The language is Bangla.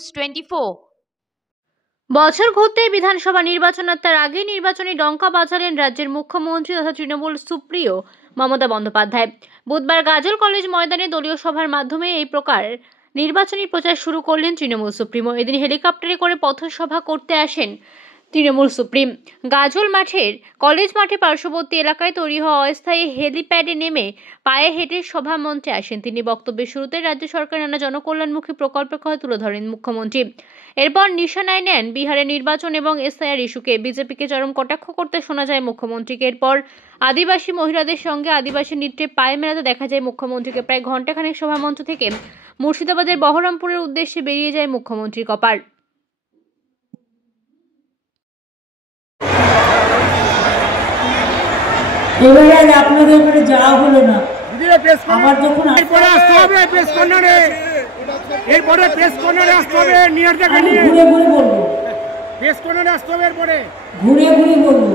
নিউজ 24। বছর ঘুরতে বিধানসভা নির্বাচনের তার আগে নির্বাচনী ডঙ্কা বাজালেন রাজ্যের মুখ্যমন্ত্রী তথা তৃণমূল সুপ্রিয় মমতা বন্দ্যোপাধ্যায়। বুধবার গাজল কলেজ ময়দানে দলীয় সভার মাধ্যমে এই প্রকার নির্বাচনী প্রচার শুরু করলেন তৃণমূল সুপ্রিমো। এদিন হেলিকপ্টারে করে পথসভা করতে আসেন তৃণমূল সুপ্রিম। গাজল মাঠের কলেজ মাঠে পার্শ্ববর্তী এলাকায় তৈরি হওয়া অস্থায়ী হেলিপ্যাডে নেমে পায়ে হেঁটে সভা মঞ্চে আসেন তিনি। বক্তব্যের শুরুতে রাজ্য সরকারের নানা জনকল্যাণমুখী প্রকল্পের কথা তুলে ধরেন মুখ্যমন্ত্রী। এরপর নিশানায় নেন বিহারের নির্বাচন এবং এসআইআর ইস্যুকে। বিজেপিকে চরম কটাক্ষ করতে শোনা যায় মুখ্যমন্ত্রীকে। এরপর আদিবাসী মহিলাদের সঙ্গে আদিবাসী নৃত্যে পায়ে মেলাতে দেখা যায় মুখ্যমন্ত্রীকে। প্রায় ঘণ্টাখানেক সভামঞ্চ থেকে মুর্শিদাবাদের বহরমপুরের উদ্দেশ্যে বেরিয়ে যায় মুখ্যমন্ত্রীর কপার। এবারে আর আপনাদের এবারে যাওয়া হলো না। আবার যখন এরপরে আসতে হবে প্রেস কর্নারে, এরপরে প্রেস কর্নারে আসতে হবে, নিয়ে ঘুরে ঘুরে বলবো, প্রেস কর্নারে আসতে হবে, এরপরে ঘুরে ঘুরে বলবো।